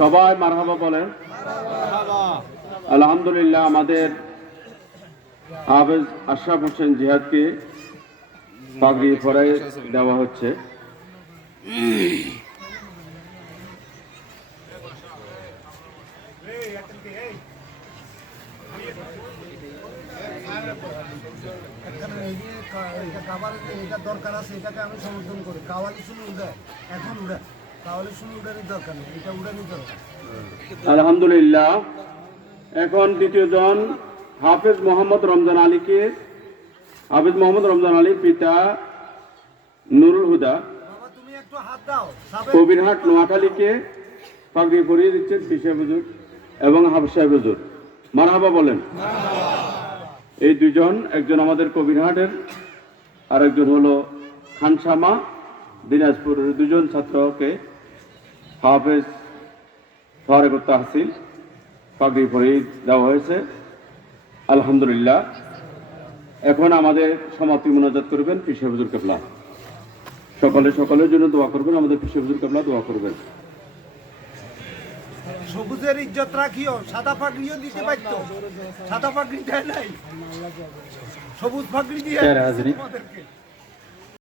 সবাই মারহাবা বলেন। আলহামদুলিল্লাহ আমাদের হাফেজ আশরাফ হোসেন জিহাদকে পাগড়ি পরে দেওয়া হচ্ছে। এটা দরকার আছে, এটাকে আমি সমর্থন করি। কাওয়ালি শুনে উড়ে এখন উড়ে। আলহামদুলিল্লাহ এখন দ্বিতীয় জন হাফেজ মোহাম্মদ রমজান আলীকে হাফেজ মোহাম্মদ রমজান আলীর পিতা নুরুল হুদা কবিরহাট নোয়াখালীকে পাগড়ি পরিয়ে দিচ্ছেন পিসাব হুজুর এবং হাফেজ সাহেব হুজুর। মারহাবা বলেন। এই দুজন একজন আমাদের কবিরহাটের আর একজন হলো খানসামা দিনাজপুরের দুজন ছাত্রকে হাফেজ ফারেক তাহসিল পাগড়ি পরিয়ে দেওয়া হয়েছে। আলহামদুলিল্লাহ। এখন আমাদের সমাপ্তি মোনাজাত করবেন পিসাব হুজুর কেবলা। সকলে সকলের জন্য দোয়া করবেন আমাদের পিসাব হুজুর কেবলা দোয়া করবেন। সবুজের ইজ্জত রাখিও সাদা পাগড়িও দিতে পারতো। সাদা পাগড়ি দেয় নাই। সবুজ পাগড়ি দিয়ে